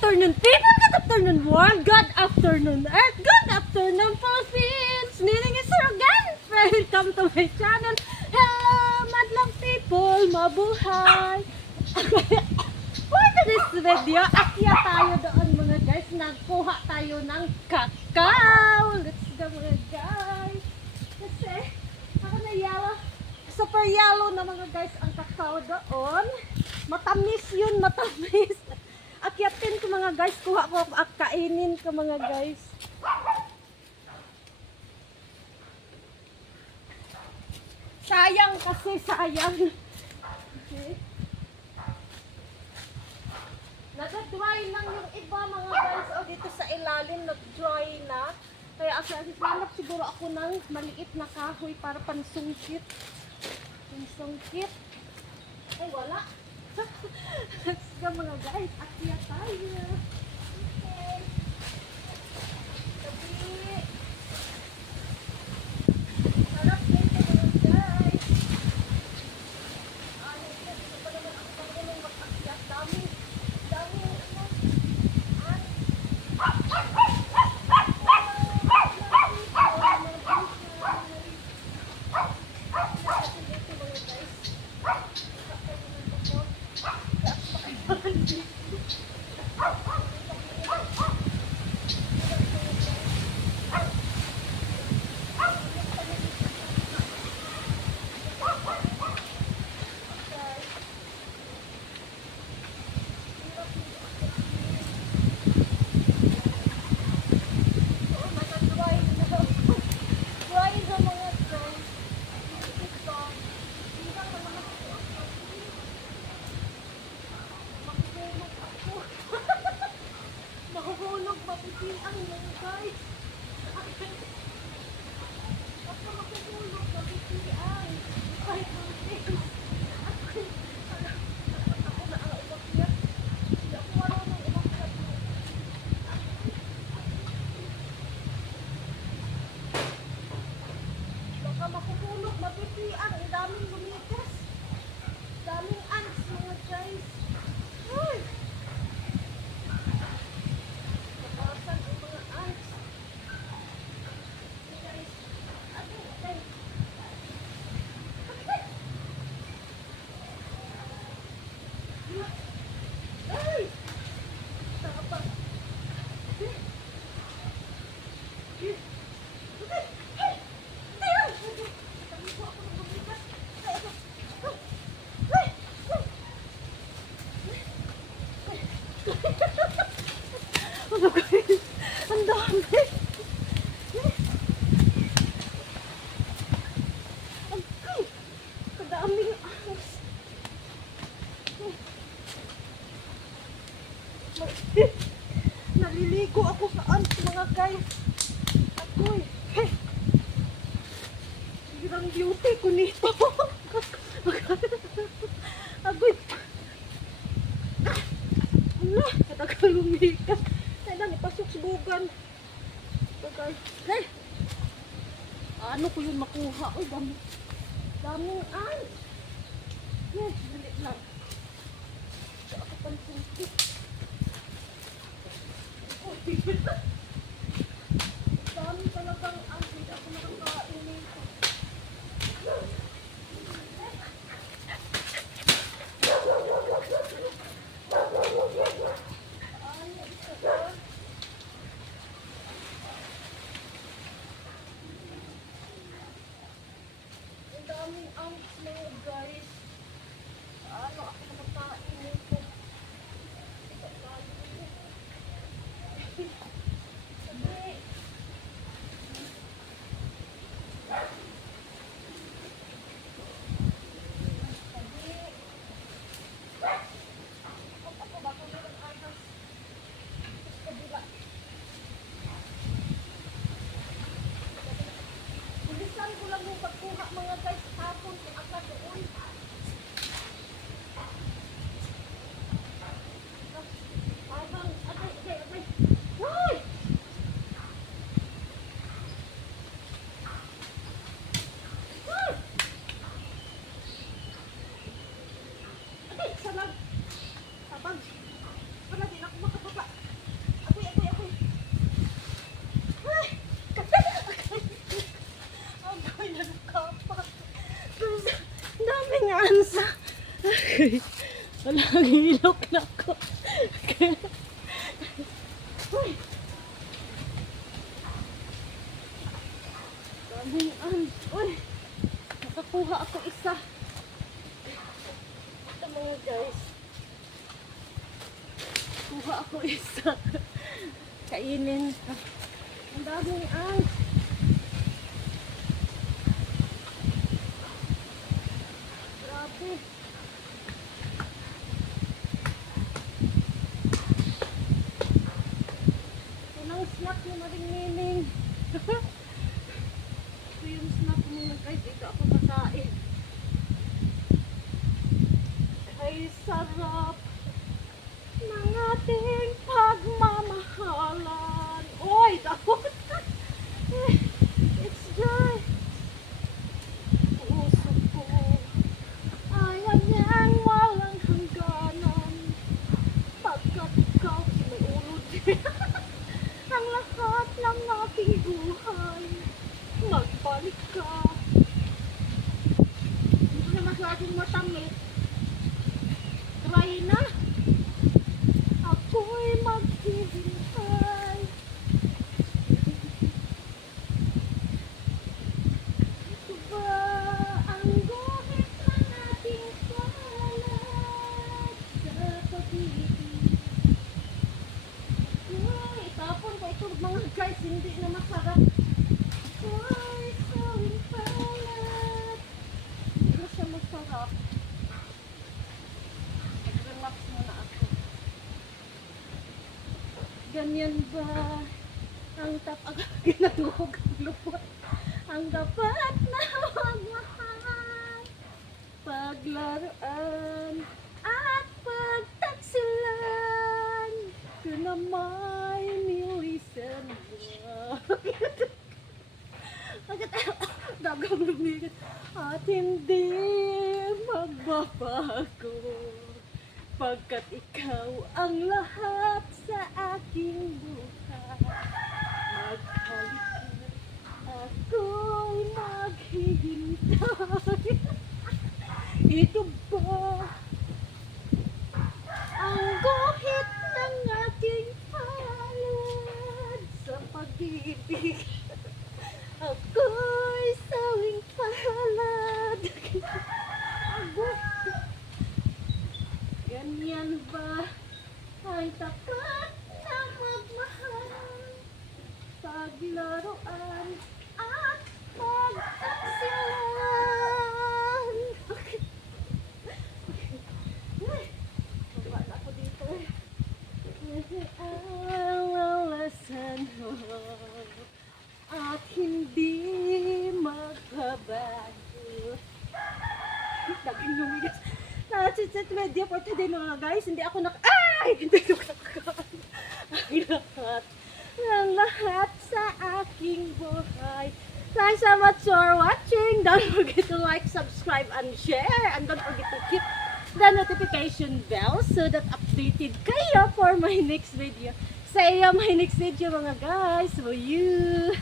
afternoon, people. Good afternoon, world. Good afternoon, earth. Good afternoon, Philippines. Nining is here again. Welcome to my channel. Hello, madlang people. Mabuhay. For this video, akya tayo doon mga guys. Nagkuha tayo ng kakao. Let's go mga guys. Kasi, ako na yellow. Super yellow na mga guys ang kakao doon. Matamis yun, matamis. Akyatin ko mga guys, kuha ko at kainin ko mga guys. Sayang kasi, sayang. Okay. Nag-dry lang yung iba mga guys. O dito sa ilalim, nag-dry na. Kaya hanap siguro ako ng maliit na kahoy para pansungkit. Pansungkit. Ay, wala. Let's go mga guys. Akya tayo. Okay. Sabi. Sarap nito mga guys. Ano pa naman ako marunong mag-akya. Dami. Dami. Mahuhulog mapipilian mga guys. Ako mahuhulog mapipilian. Kahit mga things. Ako na ang umakyat. Hindi ako marunong umakyat. Baka mahuhulog mapipilian. Ang daming lumitas. Daming ants mga guys. Ay! Ang dami. Ang daming ahos. Naliligo ako sa ants mga guys. Ako'y hirang beauty ko nito. Agoy. Ano? Katagal lumikas. Kailan ipasok sa bugan. Okay. Hey! Ano ko yun makuha? Uy, dami. Daming ants. Yes, dali lang. Ito ako pansungkit. Dami talagang ants. Hindi ako nakakain nito. Daming ants mga guys. Ano ako nakakain nito? Sabi. Ako baka meron ahas. Kabila. Bilisan ko lang yung pagkuha mga guys. Tapon kung aka doon. Abang, atay. Hoy! Hoy! Atay, salag. Abang. Wala din ako makababa. Wala, hilok na ako. Uy! Daming uy! Nakakuha ako isa. Ito mga guys. Kuha ako isa. Kainin. Ang daming grabe. Unang snack ni Maring Nining. Ito yung snack mo guys. Dito ako kakain. Ay sarap ng ating pagmamahalan. Oy, dapat. It's joy. Puso ko ayaw niyang walang hangganan. Pagkat ikaw may ulod. Ang lahat ng aking buhay. Magbalik ka. Hindi na masyadong matamit. Try na. Ako'y maghihintay. Ito ba ang guhit ng ating palad sa pag-ibig? Uy, itapon ko ito mga guys, hindi na masarap. Ako'y sawing palad. Hindi na siya masarap. Nag-relax muna ako. Ganyan ba ang ginagog ang lupot? Ang dapat na magmahal, paglaruan at pagtaksilan ko na may nilisan mo. Bakit dagang lumigat at hindi magbabago? Pagkat ikaw ang lahat sa aking buhay. Maghalik ka, ako'y maghihintay. Ito ba ang guhit ng ating palad sa pag-ibig? Ako'y sawing palad. Ganyan ba ay tapat na magmahal, paglaruan at pagtaksilan? Baba na ako dito eh. Alalasan mo at hindi magbabago. Laging lumigas. That's it video for today mga guys. Hindi ako hindi ako nakakain. Ang lahat sa aking buhay. Thanks so much for watching. Don't forget to like, subscribe, and share. And don't forget to hit the notification bell so that updated kayo for my next video. Say my next video mga guys. For you.